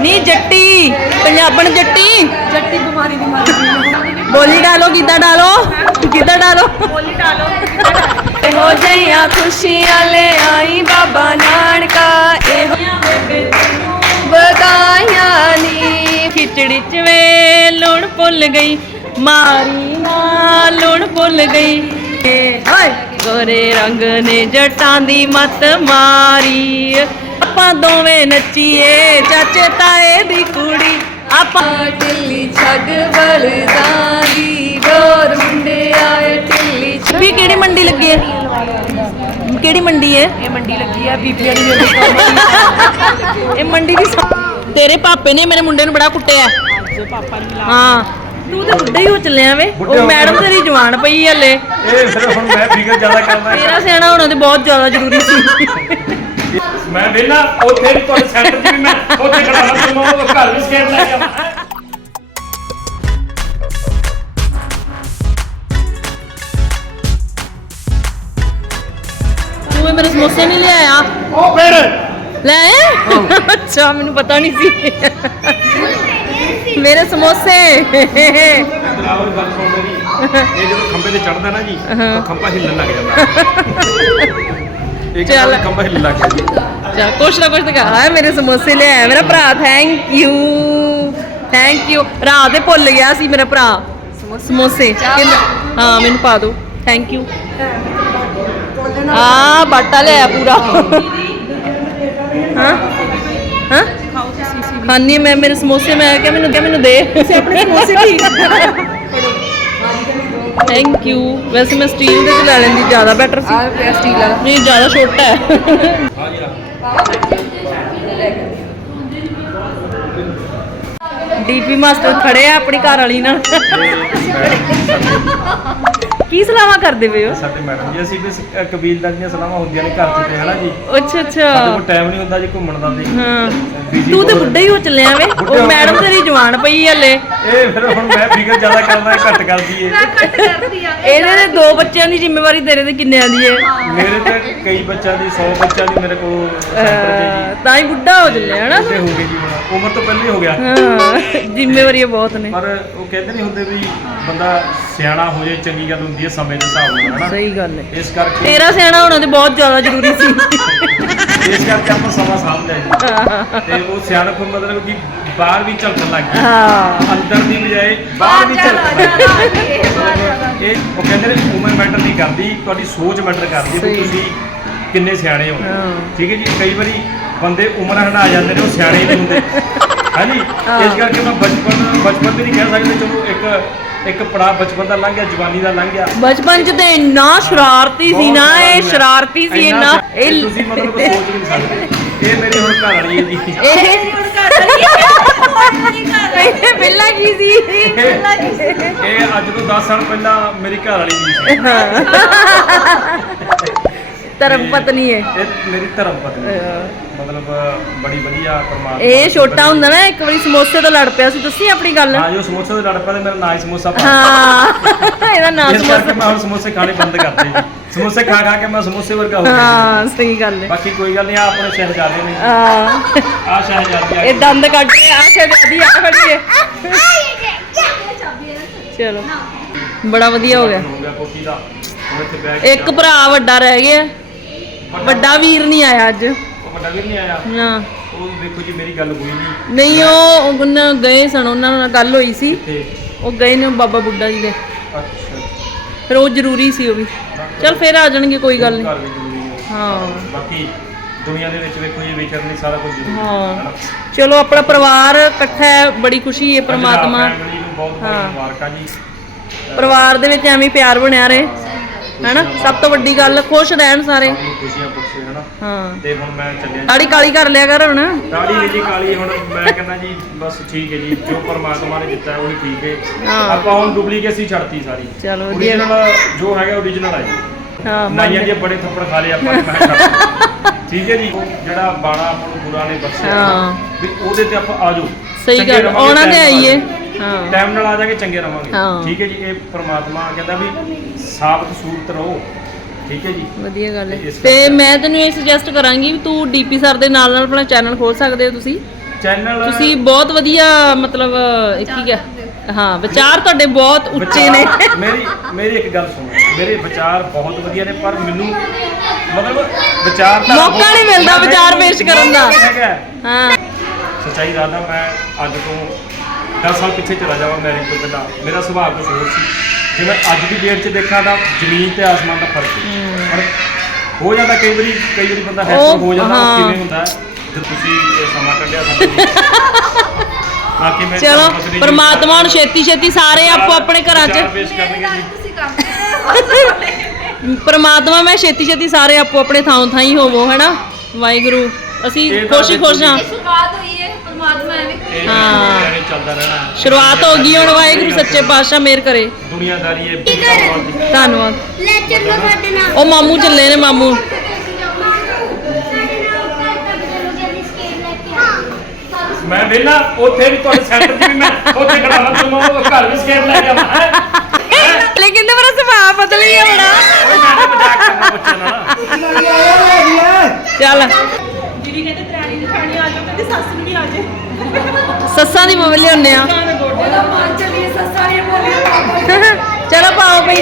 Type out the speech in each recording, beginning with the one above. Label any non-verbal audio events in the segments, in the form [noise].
ਨੀ ਜੱਟੀ। ਪੰਜਾਬਣ ਜੱਟੀ। ਜੱਟੀ ਬਿਮਾਰੀ ਦੀ ਮਾਰੀ ਬੋਲੀ ਡਾਲੋ ਕਿੱਦਾਂ ਡਾਲੋ। ਕਿੱਦਾਂ ਡਾਲੋ। ਬੋਲੀ ਡਾਲੋ ਹੋ ਜਈਆਂ ਖੁਸ਼ੀਆਂ ਲੈ ਆਈ ਬਾਬਾ ਨਾਨਕਾ। ਇਹੋ ਬਦਾਈਆਂ ਨੀ। ਖਿਚੜੀ ਚ ਵੇ ਲੂਣ ਭੁੱਲ ਗਈ। ਮਾਰੀ ਨਾ ਲੂਣ ਭੁੱਲ ਗਈ। ਹਾਏ ਗੋਰੇ ਰੰਗ ਨੇ ਜਟਾਂ ਦੀ ਮਤ ਮਾਰੀ। ਆਪਾਂ ਦੋਵੇਂ ਨੱਚੀਏ ਚਾਚੇ ਤਾਏ ਦੀ ਕੁੜੀ। ਆਪਾਂ ਢਿੱਲੀ ਛੱਡ ਬਲਦਾਰੀ ਗੋਰ ਮੁੰਡੇ ਆਏ ਢਿੱਲੀ ਵੀ ਕਿਹੜੀ ਮੰਡੀ ਲੱਗੀ ਹੈ? ਕਿਹੜੀ ਮੰਡੀ ਹੈ? ਇਹ ਮੰਡੀ ਲੱਗੀ ਆ ਬੀਬੀਆਂ ਦੀ ਜਿਹੜੀ ਇਹ ਮੰਡੀ ਦੀ ਸਾ- ਤੇਰੇ ਪਾਪੇ ਨੇ ਮੇਰੇ ਮੁੰਡੇ ਨੂੰ ਬੜਾ ਕੁੱਟਿਆ। ਪਾਪਾ ਨੇ ਮਿਲਾ ਹਾਂ। ਤੂੰ ਤੇ ਬੁੱਢਾ ਹੀ ਹੋ ਚੱਲਿਆ ਵੇ। ਬੁੱਢੇ ਉਹ ਹੋ ਮੈਡਮ। ਤੇਰੀ ਜਵਾਨ ਪਈ ਹਲੇ। ਇਹ ਫਿਰ ਹੁਣ ਮੈਂ ਫਿਕਰ ਜ਼ਿਆਦਾ ਕਰਦਾ। ਤੇਰਾ ਸਿਆਣਾ ਹੋਣਾ ਤੇ ਬਹੁਤ ਜ਼ਿਆਦਾ ਜ਼ਰੂਰੀ ਸੀ। ਮੈਂ ਵੇਲਾ ਉੱਥੇ ਵੀ ਤੁਹਾਡੇ ਸੈਂਟਰ 'ਚ ਵੀ ਮੈਂ ਉੱਥੇ ਖੜਾ ਹਾਂ ਤੇ ਮੈਂ ਉਹ ਘਰ ਵੀ ਸਕੇਟ ਲੈ ਆਵਾਂ। ਤੂੰ ਇਹ ਮੇਰੇ ਸਮੋਸੇ ਨਹੀਂ ਲਿਆਇਆ ਉਹ ਫਿਰ। ਲੈ ਆਇਆ? ਅੱਛਾ ਮੈਨੂੰ ਪਤਾ ਨਹੀਂ ਸੀ। ਮੇਰੇ ਸਮੋਸੇ। ਬਰਾਬਰ ਗੱਲ ਸੁਣ ਮੇਰੀ। ਇਹ ਜਦੋਂ ਖੰਭੇ ਤੇ ਚੜਦਾ ਨਾ ਜੀ ਉਹ ਖੰਭਾ ਹਿੱਲਣ ਲੱਗ ਜਾਂਦਾ। ਇੱਕ ਚੱਲ। ਵਾਰ ਖੰਭਾ ਲੱਗ ਗਿਆ ਜੀ ਕੁਛ ਨਾ ਕੁਛ ਤਾਂ ਕਹਾ ਮੇਰੇ ਸਮੋਸੇ ਲਿਆਇਆ ਮੇਰਾ ਭਰਾ ਥੈਂਕ ਯੂ ਥੈਂਕ ਯੂ ਰਾਤ ਦੇ ਭੁੱਲ ਗਿਆ ਸੀ ਮੇਰਾ ਭਰਾ। ਸਮੋਸੇ? ਕਹਿੰਦਾ, ਹਾਂ ਮੈਨੂੰ ਪਾ ਦਿਓ ਥੈਂਕ ਯੂ ਆ ਬਾਟਾ ਲਿਆ ਪੂਰਾ। ਹਾਂ। ਹਾਂ? ਖਾਣੀ ਮੈਂ ਮੇਰੇ ਸਮੋਸੇ ਮੈਂ ਕਿਹਾ ਮੈਨੂੰ ਕਿਹਾ ਮੈਨੂੰ ਦੇ। ਆਪਣੇ ਸਮੋਸੇ ਠੀਕ [laughs] ਥੈਂਕ ਯੂ ਵੈਸੇ ਮੈਂ ਸਟੀਲ ਦੇ ਚ ਲੈ ਲੈਂਦੀ ਜ਼ਿਆਦਾ ਬੈਟਰ ਸੀ। ਆ ਪਿਆ ਸਟੀਲ ਵਾਲਾ। ਨਹੀਂ ਜ਼ਿਆਦਾ ਛੋਟਾ ਹੈ। ਡੀਪੀ ਮਾਸਟਰ ਖੜੇ ਆ ਆਪਣੀ ਘਰ ਵਾਲੀ ਨਾਲ। ਕੀ ਸਲਾਹਾਂ ਕਰਦੇ ਪਏ ਹੋ? ਸਾਡੇ ਮੈਡਮ ਜੀ ਅਸੀਂ ਵੀ ਸ- ਕਬੀਲਦਾਰ ਦੀਆਂ ਸਲਾਹਾਂ ਹੁੰਦੀਆਂ ਨੇ ਘਰ 'ਚ ਤੇ ਹਨਾ ਜੀ? ਅੱਛਾ ਸਾਡੇ ਅੱਛਾ ਕੋਲ ਟਾਈਮ ਨਹੀਂ ਹੁੰਦਾ ਜੀ ਘੁੰਮਣ ਦਾ ਤੇ। ਹਾਂ। Busy ਤੂੰ ਤੇ ਬਹੁਤ- ਬੁੱਢਾ ਹੀ ਹੋ ਚੱਲਿਆ ਵੇ। ਉਹ ਮੈਡਮ। ਤੇਰੀ ਜਵਾਨ ਪਈ ਹਲੇ। ਇਹ ਫਿਰ ਹੁਣ ਮੈਂ ਫਿਕਰ ਜ਼ਿਆਦਾ ਕਰਦਾ ਇਹ ਘੱਟ ਕਰਦੀ ਏ। ਇਹਦੇ ਦੇ ਦੋ ਬੱਚਿਆਂ ਦੀ ਜ਼ਿੰਮੇਵਾਰੀ ਤੇਰੇ ਤੇ ਕਿੰਨਿਆਂ ਦੀ ਹੈ ਮੇਰੇ ਤੇ ਕਈ ਬੱਚਿਆਂ ਦੀ 100 ਬੱਚਿਆਂ ਦੀ ਮੇਰੇ ਕੋਲ ਸੈਂਟਰ 'ਚ ਜੀ। ਤਾਂ ਹੀ ਬੁੱਢਾ ਹੋ ਚੱਲਿਆ ਹਨਾ? ਬੁੱਢੇ ਹੋ ਗਏ ਜੀ ਹੁਣ। ਉਮਰ ਤੋਂ ਪਹਿਲਾਂ ਹੀ ਹੋ ਗਿਆ। ਹਾਂ ਜ਼ਿੰਮੇਵਾਰੀਆਂ ਬਹੁਤ ਨੇ। ਪਰ ਉਹ ਕਹਿੰਦੇ ਨਹੀਂ ਹੁੰਦੇ ਵੀ ਬੰਦਾ ਸਿਆਣਾ ਹੋ ਜਾਏ ਚੰਗੀ ਗੱਲ ਹੁੰਦੀ ਹੈ ਸਮੇਂ ਦੇ ਹਿਸਾਬ ਨਾਲ ਹਨਾ? ਸਹੀ ਗੱਲ ਹੈ। ਇਸ ਕਰਕੇ ਤੇਰਾ ਸਿਆਣਾ ਹੋਣਾ ਤੇ ਬਹੁਤ ਜ਼ਿਆਦਾ ਜ਼ਰੂਰੀ ਸੀ। ਇਸ ਕਰਕੇ ਆਪਾਂ ਸਮਾਂ ਸਾਂਭ ਲਿਆ ਜੀ। ਤੇ ਉਹ ਸਿਆਣਪ ਮਤਲਬ ਕਿ ਬਾਹਰ ਵੀ ਝਲਕਣ ਲੱਗ ਗਈ ਹਾਂ। ਅੰਦਰ ਦੀ ਬਜਾਏ ਬਾਹਰ ਵੀ ਝਲਕਣ ਇਹ ਉਹ ਕਹਿੰਦੇ ਨੇ ਉਮਰ ਮੈਟਰ ਨਹੀਂ ਕਰਦੀ ਤੁਹਾਡੀ ਸੋਚ ਮੈਟਰ ਕਰਦੀ ਹੈ। ਤੁਸੀਂ ਕਿੰਨੇ ਸਿਆਣੇ ਹਾਂ। ਠੀਕ ਹੈ ਜੀ ਕਈ ਵਾਰੀ ਬੰਦੇ ਉਮਰ ਹੰਢਾ ਜਾਂਦੇ ਨੇ ਉਹ ਸਿਆਣੇ ਹੀ ਨਹੀਂ ਹੁੰਦੇ। ਹਾਂਜੀ? ਇਸ ਕਰਕੇ ਮੈਂ ਬਚਪਨ ਬਚਪਨ ਵੀ ਨਹੀਂ ਕਹਿ ਸਕਦੇ ਚਲੋ ਇੱਕ ਇੱਕ ਪੜਾ ਬਚਪਨ ਦਾ ਲੰਘ ਗਿਆ ਜਵਾਨੀ ਦਾ ਲੰਘ ਗਿਆ। ਬਚਪਨ ਚ ਤੇ ਇੰਨਾ ਸ਼ਰਾਰਤੀ ਸੀ ਨਾ ਇਹ ਸ਼ਰਾਰਤੀ ਸੀ ਇੰਨਾ ਇਹ ਤੁਸੀਂ ਮਤਲਬ ਸੋਚ ਨਹੀਂ ਸਕਦੇ। ਇਹ ਮੇਰੀ ਹੁਣ ਘਰ ਵਾਲੀ ਹੈ ਜੀ। ਇਹ ਇਹ ਪਹਿਲਾਂ ਕੀ ਸੀ? ਇਹ ਅੱਜ ਤੋਂ 10 ਸਾਲ ਪਹਿਲਾਂ ਮੇਰੀ ਘਰ ਵਾਲੀ ਨਹੀਂ ਸੀ। ਧਰਮ ਪਤਨੀ ਹੈ ਇਹ ਮੇਰੀ ਧਰਮ ਪਤਨੀ ਮਤਲਬ ਬੜੀ ਵਧੀਆ ਪਰਮਾਤਮਾ ਇਹ ਛੋਟਾ ਹੁੰਦਾ ਨਾ ਇੱਕ ਵਾਰੀ ਸਮੋਸੇ ਤੋਂ ਲੜ ਪਿਆ ਸੀ। ਦੱਸੀ ਆਪਣੀ ਗੱਲ? ਹਾਂ ਜੋ ਸਮੋਸੇ ਦੇ ਲੜ ਪਿਆ ਤੇ ਮੇਰਾ ਨਾਂ ਹੀ ਸਮੋਸਾ ਪਾ ਹਾਂ। [laughs] ਇਹਦਾ ਨਾਮ ਇਸ ਕਰਕੇ ਸਮੋਸਾ ਮੈਂ ਹੁਣ ਸਮੋਸੇ ਖਾਣੇ ਬੰਦ ਕਰਤੇ ਜੀ। ਸਮੋਸੇ ਖਾ ਖਾ ਕੇ ਮੈਂ ਸਮੋਸੇ ਵਰਗਾ ਹੋ ਗਿਆ ਹਾਂ ਸਹੀ ਗੱਲ ਹੈ ਬਾਕੀ ਕੋਈ ਗੱਲ ਨਹੀਂ ਆ ਆਪਣੇ ਸ਼ਹਿਜ਼ਾਦੇ ਨੇ। ਹਾਂ। ਆ ਸ਼ਹਿਜ਼ਾਦੀ ਆ ਇਹ ਦੰਦ ਕੱਢ ਕੇ ਆ ਸ਼ਹਿਜ਼ਾਦੀ ਆ ਖੜੀ ਹੈ ਚਲੋ। ਬੜਾ ਵਧੀਆ ਹੋ ਗਿਆ। ਹੋ ਗਿਆ ਕੋਠੀ ਦਾ। ਹੁਣ ਇੱਥੇ ਬੈਗ ਇੱਕ ਭਰਾ ਵੱਡਾ ਰਹਿ ਗਿਆ। ਵੱਡਾ ਵੀਰ ਨਹੀਂ ਆਇਆ ਅੱਜ। ਉਹ ਵੱਡਾ ਵੀਰ ਨਹੀਂ ਆਇਆ? ਨਾ। ਉਹ ਦੇਖੋ ਜੀ ਮੇਰੀ ਗੱਲ ਹੋਈ ਨਹੀਂ। ਨਹੀਂ ਉਹ ਉਹਨਾਂ ਗਏ ਸਨ ਉਹਨਾਂ ਨਾਲ ਗੱਲ ਹੋਈ ਸੀ। ਤੇ ਉਹ ਗਏ ਨੇ ਬਾਬਾ ਬੁੱਢਾ ਜੀ ਦੇ। ਅੱਛਾ। ਫਿਰ ਉਹ ਜ਼ਰੂਰੀ ਸੀ ਉਹ ਵੀ। ਚਲ ਫਿਰ ਆ ਜਾਣਗੇ ਕੋਈ ਗੱਲ ਨਹੀਂ। ਘਰ ਵੀ ਜ਼ਰੂਰੀ ਹੈ। ਹਾਂ। ਬਾਕੀ ਦੁਨੀਆ ਦੇ ਵਿੱਚ ਵੇਖੋ ਜੀ ਵਿਚਰ ਨਹੀਂ ਸਾਰਾ ਕੁਝ ਜ਼ਰੂਰੀ ਹੈ ਹਾਂ। ਹਨਾ? ਚਲੋ ਆਪਣਾ ਪਰਿਵਾਰ ਇਕੱਠਾ ਹੈ ਬੜੀ ਖੁਸ਼ੀ ਹੈ ਪ੍ਰਮਾਤਮਾ। ਫੈਮਿਲੀ ਨੂੰ ਬਹੁਤ ਹਾਂ। ਬਹੁਤ ਮੁਬਾਰਕਾਂ ਜੀ। ਪਰਿਵਾਰ ਦੇ ਵਿੱਚ ਐਵੇਂ ਹੀ ਪਿਆਰ ਬਣਿਆ ਰਹੇ। ਹੈਨਾ? ਸਭ ਤੋਂ ਵੱਡੀ ਗੱਲ ਖੁਸ਼ ਰਹਿਣ ਸਾਰੇ। ਨੂੰ ਖੁਸ਼ੀਆਂ ਬਖਸ਼ੇ ਹਨਾ? ਹਾਂ। ਤੇ ਹੁਣ ਮੈਂ ਚੱਲਿਆ ਕਾਲੀ ਕਾਲੀ ਕਰ ਲਿਆ ਕਰ ਹੁਣ। ਕਾਲੀ ਨੇ ਜੀ ਕਾਲੀ ਹੁਣ ਮੈਂ ਕਹਿੰਦਾ ਜੀ ਬਸ ਠੀਕ ਹੈ ਜੀ ਜੋ ਪਰਮਾਤਮਾ ਨੇ ਦਿੱਤਾ ਹੈ ਉਹੀ ਠੀਕ ਹੈ। ਹਾਂ। ਆਪਾਂ ਹੁਣ ਡੁਪਲੀਕੇਸੀ ਛੱਡਤੀ ਸਾਰੀ। ਚਲੋ ਵਧੀਆ। ਓਰੀਜਨਲ ਜੋ ਹੈਗਾ ਓਰੀਜਨਲ ਆ ਜੀ। ਹਾਂ ਨਾਈਆਂ ਦੇ ਬੜੇ ਥੱਪੜ ਖਾ ਲਏ ਆਪਾਂ ਮੈਂ ਛੱਡ [laughs] ਠੀਕ ਹੈ ਜੀ? ਉਹ ਜਿਹੜਾ ਬਾਣਾ ਆਪਾਂ ਨੂੰ ਗੁਰਾਂ ਨੇ ਬਖਸ਼ਿਆ ਹਾਂ। ਵੀ ਉਹਦੇ ਤੇ ਆਪਾਂ ਆ ਜਾਓ। ਸਹੀ ਗੱਲ ਆਉਣਾ ਤੇ ਆਈਏ। ਹਾਂ। ਟਾਈਮ ਨਾਲ ਆ ਜਾਗੇ ਚੰਗੇ ਰਵਾਂਗੇ। ਹਾਂ। ਠੀਕ ਹੈ ਜੀ ਇਹ ਪ੍ਰਮਾਤਮਾ ਕਹਿੰਦਾ ਵੀ ਸਾਬਤ ਸੂਰਤ ਰਹੋ। ਠੀਕ ਹੈ ਜੀ। ਵਧੀਆ ਗੱਲ ਹੈ। ਇਸ ਤੇ ਕਰਕੇ- ਮੈਂ ਤੈਨੂੰ ਇਹ ਸੁਜੈਸਟ ਕਰਾਂਗੀ ਵੀ ਤੂੰ ਡੀਪੀ ਸਰ ਦੇ ਨਾਲ ਨਾਲ ਆਪਣਾ ਚੈਨਲ ਖੋਲ ਸਕਦੇ ਹੋ ਤੁਸੀਂ। ਚੈਨਲ ਤੁਸੀਂ ਬਹੁਤ ਵਧੀਆ ਮਤਲਬ ਇਹ ਕੀ ਕਿਹਾ ਹਾਂ ਵਿਚਾਰ ਤੁਹਾਡੇ ਬਹੁਤ ਉੱਚੇ ਨੇ। ਵਿਚਾਰ- ਮੇਰੀ ਮੇਰੀ ਇੱਕ ਗੱਲ ਸੁਣੋ। ਮੇਰੇ ਵਿਚਾਰ ਬਹੁਤ ਵਧੀਆ ਨੇ ਪਰ ਮੈਨੂੰ ਮਤਲਬ ਵਿਚਾਰ ਤਾਂ ਮੌਕਾ ਨਹੀਂ ਮਿਲਦਾ ਵਿਚਾਰ ਪੇਸ਼ ਕਰਨ ਦਾ। ਹੈਗਾ। ਹਾਂ। ਸੱਚਾਈ ਦੱਸਦਾ ਮੈਂ ਅੱਜ ਤੋਂ 10 ਸਾਲ ਪਿੱਛੇ ਚਲਾ ਜਾਵਾਂ ਮੈਰਿਜ ਤੋਂ ਪਹਿਲਾਂ। ਮੇਰਾ ਸੁਭਾਅ ਕੁਝ ਹੋਰ ਸੀ। ਜੇ ਮੈਂ ਅੱਜ ਦੀ ਡੇਟ 'ਚ ਦੇਖਾਂ ਤਾਂ ਜ਼ਮੀਨ ਤੇ ਆਸਮਾਨ ਦਾ ਫ਼ਰਕ ਹੈ। ਪਰ ਹੋ ਜਾਂਦਾ ਕਈ ਵਾਰੀ ਕਈ ਵਾਰੀ ਬੰਦਾ ਉਹ- ਹੋ ਜਾਂਦਾ ਉਹ। ਕਿਵੇਂ ਹੁੰਦਾ? ਜਦ ਤੁਸੀਂ ਇਹ ਸਮਾਂ ਕੱਢਿਆ ਲਈ [laughs] ਬਾਕੀ ਮੈਂ ਚਲੋ ਪਰਮਾਤਮਾ ਹੁਣ ਛੇਤੀ ਛੇਤੀ ਸਾਰੇ ਆਪੋ ਆਪਣੇ ਘਰਾਂ 'ਚ। ਪੇਸ਼ ਕਰਨਗੇ ਜੀ। ਤੁਸੀਂ ਕੰਮ ਪਰਮਾਤਮਾ ਮੈਂ ਛੇਤੀ ਛੇਤੀ ਸਾਰੇ ਆਪੋ ਆਪਣੇ ਥਾਂ ਥਾਂ ਹੀ ਹੋਵੋ ਹੈਨਾ? ਵਾਹਿਗੁਰੂ। ਅਸੀਂ ਖੁਸ਼ ਹੀ ਖੁਸ਼ ਹਾਂ। ਇਹ ਸ਼ੁਰੂਆਤ ਹੋਈ ਹੈ ਪਰਮਾਤਮਾ ਐਵੇਂ ਇਹ ਹਾਂ। ਐਵੇਂ ਚੱਲਦਾ ਰਹਿਣਾ। ਸ਼ੁਰੂਆਤ ਹੋ ਗਈ ਹੁਣ ਵਾਹਿਗੁਰੂ ਸੱਚੇ ਪਾਤਸ਼ਾਹ ਮਿਹਰ ਕਰੇ। ਦੁਨੀਆਦਾਰੀ ਇਹ ਧੰਨਵਾਦ ਦੀ। ਧੰਨਵਾਦ। ਲੈ ਚੱਲੋ ਸਾਡੇ ਨਾਲ। ਉਹ ਮਾਮੂ ਚੱਲੇ ਨੇ ਮਾਮੂ। ਮੈਂ ਵੇਲਾ ਉੱਥੇ ਵੀ ਤੁਹਾਡੇ ਸੈਂਟਰ 'ਚ ਵੀ ਮੈਂ ਉੱਥੇ ਖੜਾ ਹਾਂ ਤੁਹਾਨੂੰ ਉਹ ਘਰ ਵੀ ਸਕੇਟ ਲੈ ਕੇ ਆਵਾਂ ਹੈਂ? ਲੇਕਿਨ ਤੇ ਮੇਰਾ ਸੁਭਾਅ ਬਦਲ ਗਿਆ ਬੜਾ। ਓਏ ਮੈਂ ਤਾਂ ਮਜ਼ਾਕ ਕਰਨਾ ਬੱਚੇ ਨਾਲ। ਚੱਲ। ਜਿਹੜੀ ਕਹਿੰਦੇ ਤਰਾਣੀ ਦੀ ਖਾਣੀ ਆ ਜਾਓ ਕਹਿੰਦੇ ਸੱਸ ਨੂੰ ਵੀ ਆ ਜੇ ਸੱਸਾਂ ਦੀ ਬੋਲ ਲਿਆਉਂਦੇ ਆ। [laughs] ਚਲੋ ਪਾਓ ਭਈ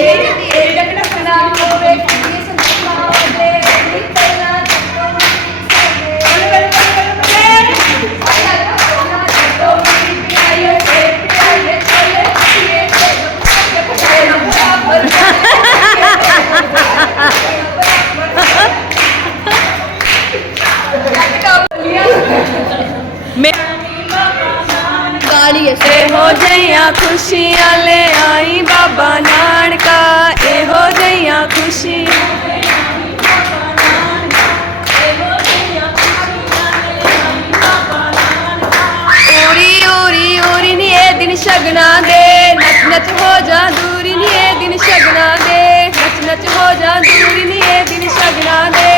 ਗਾਲੀ ਇਹੋ ਜਈਆਂ ਖੁਸ਼ੀਆਂ ਲੈ ਆਈ ਬਾਬਾ ਨਾਨਕਾ। ਇਹੋ ਜਈਆਂ ਖੁਸ਼ੀਆਂ ਓਰੀ ਓਰੀ ਓਰੀ ਨੀ ਦਿਨ ਸ਼ਗਨਾ ਦੇ। ਨੱਚ ਨੱਚ ਹੋ ਜਾ ਦੂਰੀ ਨੀ ਇਹ ਦਿਨ ਸ਼ਗਨਾ ਦੇ। ਨੱਚ ਨੱਚ ਹੋ ਜਾ ਦੂਰੀ ਨੀ ਇਹ ਦਿਨ ਸ਼ਗਨਾ ਦੇ।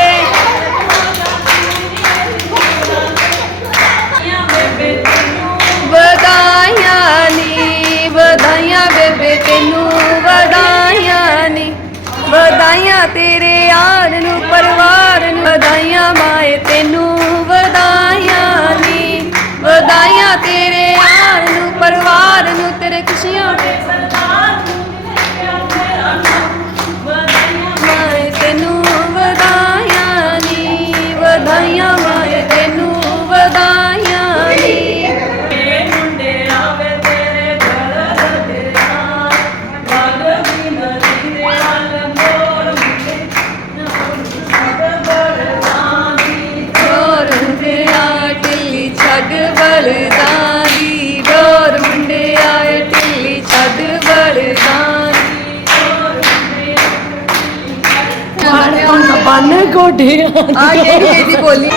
ਗੋਡੇ ਆ ਜਿਹੜੀ ਇਹਦੀ ਬੋਲੀ।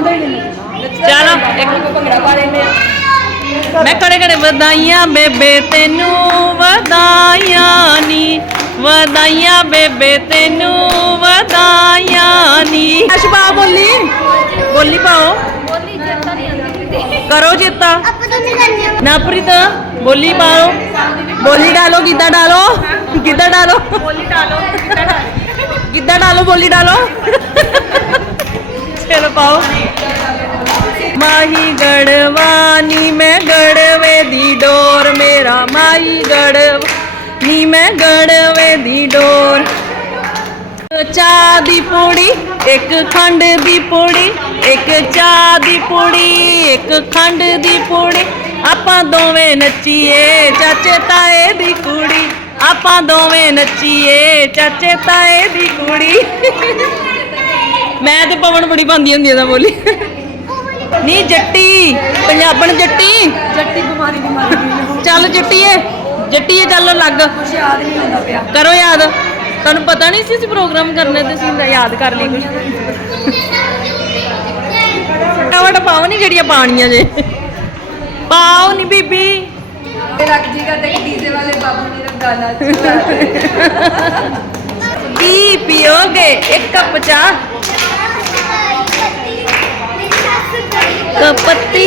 ਚਲੋ ਇੱਕ ਭੰਗੜਾ ਪਾ ਲੈਨੇ ਆ ਮੈਂ ਖੜੇ ਖੜੇ ਵਧਾਈਆਂ ਬੇਬੇ ਤੈਨੂੰ ਵਧਾਈਆਂ ਨੀ। ਵਧਾਈਆਂ ਬੇਬੇ ਤੈਨੂੰ ਵਧਾਈਆਂ ਨੀ। ਅਸ਼ਬਾ ਬੋਲੀ। ਬੋਲੀ ਪਾਓ। ਬੋਲੀ ਜੱਟਾ ਨਹੀਂ ਆਉਂਦੀ ਕਰੋ ਚੇਤਾ। ਨਾ ਪ੍ਰੀਤ ਬੋਲੀ ਪਾਓ। ਬੋਲੀ ਡਾਲੋ ਗਿੱਧਾ ਡਾਲੋ। ਗਿੱਧਾ ਡਾਲੋ। ਬੋਲੀ ਡਾਲੋ ਕਿੱਦਾਂ ਡਾਲ। ਗਿੱਧਾ ਡਾਲੋ ਬੋਲੀ ਡਾਲੋ। ਚਲੋ ਪਾਓ। ਮਾਹੀ ਗੜਵਾਨੀ ਮੈਂ ਗੜਵੇ ਦੀ ਡੋਰ। ਮੇਰਾ ਮਾਹੀ ਗੜਵ ਨੀ ਮੈਂ ਗੜਵੇ ਦੀ ਡੋਰ। ਚਾਹ ਦੀ ਪੂੜੀ ਇੱਕ ਖੰਡ ਦੀ ਪੂੜੀ ਇੱਕ ਚਾਹ ਦੀ ਪੂੜੀ ਇੱਕ ਖੰਡ ਦੀ ਪੂੜੀ। ਆਪਾਂ ਦੋਵੇਂ ਨੱਚੀਏ ਚਾਚੇ ਤਾਏ ਦੀ ਕੁੜੀ। ਆਪਾਂ ਦੋਵੇਂ ਨੱਚੀਏ ਚਾਚੇ ਤਾਏ ਦੀ ਕੁੜੀ। ਮੈਂ ਤੇ ਪਵਨ ਬੜੀ ਪਾਉਂਦੀ ਹੁੰਦੀ ਆ ਬੋਲੀ। ਨੀ ਜੱਟੀ ਪੰਜਾਬਣ ਜੱਟੀ। ਜੱਟੀ ਬਿਮਾਰੀ ਦੀ ਮਾਰੀ ਚੱਲ ਜੱਟੀਏ। ਜੱਟੀਏ ਚੱਲੋ ਲੱਗ। ਕੁਛ ਯਾਦ ਨਹੀਂ ਆਉਂਦਾ ਪਿਆ। ਕਰੋ ਯਾਦ। ਤੁਹਾਨੂੰ ਪਤਾ ਨਹੀਂ ਸੀ ਅਸੀਂ ਪ੍ਰੋਗਰਾਮ ਕਰਨੇ ਤੇ ਅਸੀਂ ਯਾਦ ਕਰ ਲਈ ਕੁਝ ਫਟਾਫਟ ਪਾਓ ਨਹੀਂ ਜਿਹੜੀਆਂ ਪਾਣੀਆਂ ਜੇ। ਪਾਓ ਨਹੀਂ ਬੀਬੀ। ਲੱਗ ਜੀਗਾ ਤੇ ਡੀਜੇ ਵਾਲੇ ਬਾਬੂ ਮੇਰਾ ਗਾਣਾ ਚਲਾ ਕੀ ਪੀਓਗੇ ਇੱਕ ਕੱਪ ਚਾਹ। ਮੇਰੀ ਸੱਸ ਬੜੀ ਕਪੱਤੀ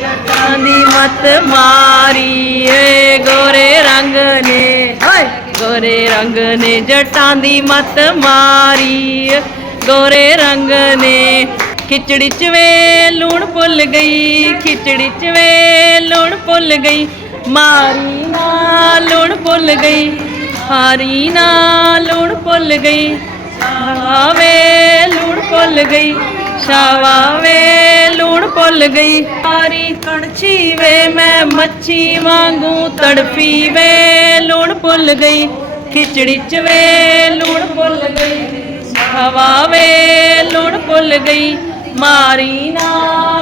ਜਟਾਂ ਦੀ ਮਤ ਮਾਰੀ ਏ ਗੋਰੇ ਰੰਗ ਨੇ। ਹਾਏ ਗੋਰੇ ਰੰਗ ਨੇ, ਜਟਾਂ ਦੀ ਮਤ ਮਾਰੀ ਗੋਰੇ ਰੰਗ ਨੇ। ਖਿਚੜੀ ਚ ਵੇ ਲੂਣ ਭੁੱਲ ਗਈ, ਖਿਚੜੀ ਚ ਵੇ ਲੂਣ ਭੁੱਲ ਗਈ। ਮਾਰੀ ਨਾ ਲੂਣ ਭੁੱਲ ਗਈ, ਹਾਰੀ ਨਾ ਲੂਣ ਭੁੱਲ ਗਈ। ਆਵੇ ਲੂਣ ਭੁੱਲ ਗਈ ਸ਼ਾਵਾ ਵੇ ਲੂਣ ਭੁੱਲ ਗਈ। ਹਾਰੀ ਕਣਛੀ ਵੇ ਮੈਂ, ਮੱਛੀ ਵਾਂਗੂ ਤੜਫੀ ਵੇ ਲੂਣ ਭੁੱਲ ਗਈ। ਖਿਚੜੀ ਚ ਵੇ ਲੂਣ ਭੁੱਲ ਗਈ। ਹਵਾ ਵੇ ਲੂਣ ਭੁੱਲ ਗਈ। ਮਾਰੀ ਨਾ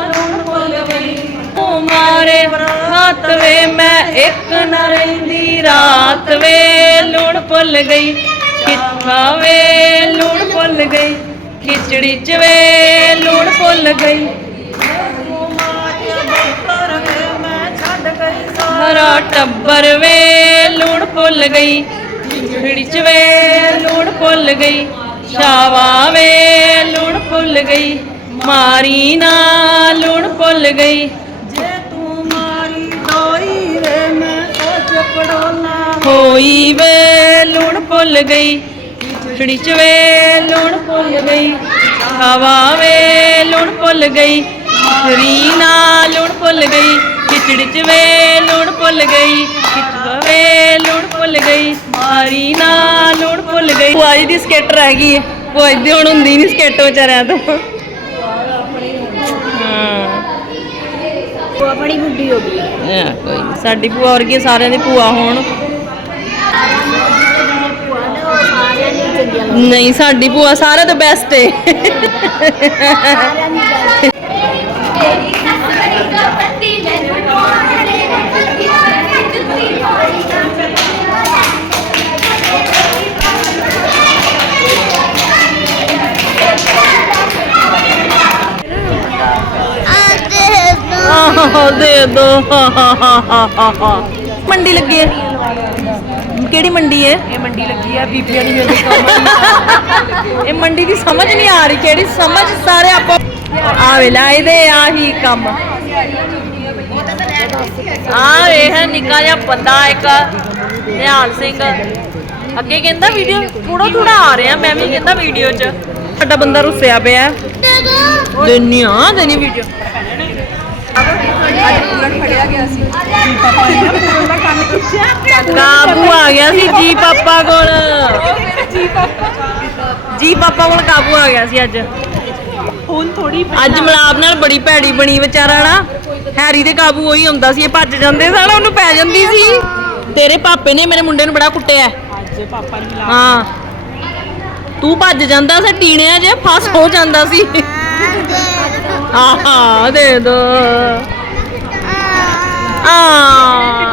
ਲੂਣ ਭੁੱਲ ਗਈ। ਤੂੰ ਮਾਰੇ ਰਾਤ ਵੇ, ਮੈਂ ਇੱਕ ਨਾ ਰਹਿੰਦੀ ਰਾਤ ਵੇ। ਲੂਣ ਭੁੱਲ ਗਈ। ਕਿੱਥਾ ਵੇ ਲੂਣ ਭੁੱਲ ਗਈ। ਖਿਚੜੀ ਚ ਵੇ ਲੂਣ ਭੁੱਲ ਗਈ। ਸਾਰਾ ਟੱਬਰ ਵੇ ਲੂਣ ਭੁੱਲ ਗਈ। ਖਿਚੜੀ ਚ ਵੇ ਲੂਣ ਭੁੱਲ ਗਈ। ਸ਼ਾਵਾ ਵੇ ਲੂਣ ਭੁੱਲ ਗਈ। ਮਾਰੀ ਨਾ ਲੂਣ ਭੁੱਲ ਗਈ। ਹੋਈ ਵੇ ਲੂਣ ਭੁੱਲ ਗਈ। ਖਿਚੜੀ ਚ ਵੇ ਲੂਣ ਭੁੱਲ ਗਈ। ਹਵਾ ਵੇ ਲੂਣ ਭੁੱਲ ਗਈ। ਰੀਨਾ ਲੂਣ ਭੁੱਲ ਗਈ। ਖਿਚੜੀ ਚ ਵੇ ਲੂਣ ਭੁੱਲ ਗਈ ਖਿਚੜਾ ਵੇ ਲੂਣ ਭੁੱਲ ਗਈ ਮਾਰੀ ਨਾ ਲੂਣ ਭੁੱਲ ਗਈ। ਪੁਆਈ ਦੀ ਸਕੇਟ ਰਹਿ ਗਈ ਹੈ ਪੁਆਈ ਦੀ ਹੁਣ ਹੁੰਦੀ ਨਹੀਂ ਸਕੇਟ ਵਿਚਾਰਿਆਂ ਤੋਂ। ਉਹ ਬੜੀ ਬੁੱਢੀ ਹੋ ਗਈ। ਹਾਂ, ਕੋਈ ਨੀ। ਸਾਡੀ ਭੂਆ ਵਰਗੀ ਸਾਰਿਆਂ ਦੀ ਭੂਆ ਹੋਣ। ਨਹੀਂ ਸਾਡੀ ਭੂਆ ਸਾਰਿਆਂ ਤੋਂ ਬੈਸਟ ਏ। ਦੇ ਦੋ। ਮੰਡੀ ਲੱਗੀ ਹੈ। ਕਿਹੜੀ ਮੰਡੀ ਹੈ? ਇਹ ਮੰਡੀ ਲੱਗੀ ਆ ਬੀਬੀਆਂ ਦੀ ਮੇਰੇ ਕੰਮ ਇਹ ਮੰਡੀ ਦੀ ਸਮਝ ਨਹੀਂ ਆ ਰਹੀ ਕਿਹੜੀ ਸਮਝ? ਸਾਰੇ ਆਪੋ ਆ ਵੇਲਾ ਇਹਦੇ ਆਹੀ ਕੰਮ। ਆ ਇਹ ਨਿੱਕਾ ਜਿਹਾ ਬੰਦਾ ਇੱਕ ਨਿਹਾਲ ਸਿੰਘ। ਅੱਗੇ ਕਹਿੰਦਾ ਵੀਡੀਓ ਥੋੜਾ ਥੋੜਾ ਆ ਰਿਹਾ ਮੈਂ ਵੀ ਕਹਿੰਦਾ ਵੀਡੀਓ 'ਚ। ਸਾਡਾ ਬੰਦਾ ਰੁੱਸਿਆ ਪਿਆ। ਦਿੰਨੀ ਆ ਦੇਣੀ ਵੀਡੀਓ। ਕਾਬੂ ਆ ਗਿਆ ਸੀ ਜੀ ਪਾਪਾ ਕੋਲ। ਜੀ ਪਾਪਾ ਕੋਲ ਕਾਬੂ ਆ ਗਿਆ ਸੀ ਅੱਜ। ਹੁਣ ਥੋੜੀ ਅੱਜ ਮਲਾਪ ਨਾਲ ਬੜੀ ਭੈੜੀ ਬਣੀ ਵਿਚਾਰਾ ਨਾ। ਹੈਰੀ ਦੇ ਕਾਬੂ ਉਹੀ ਹੁੰਦਾ ਸੀ, ਇਹ ਭੱਜ ਜਾਂਦੇ ਸਾਲਾ ਉਹਨੂੰ ਪੈ ਜਾਂਦੀ ਸੀ। ਤੇਰੇ ਪਾਪੇ ਨੇ ਮੇਰੇ ਮੁੰਡੇ ਨੂੰ ਬੜਾ ਕੁੱਟਿਆ। ਅੱਜ ਪਾਪਾ ਨੇ ਮਿਲਾ ਹਾਂ। ਤੂੰ ਭੱਜ ਜਾਂਦਾ ਸੀ, ਟੀਣਿਆਂ 'ਚ, ਫਸ ਹੋ ਜਾਂਦਾ ਸੀ। ਆਹਾ ਦੇ ਦੋ ਆ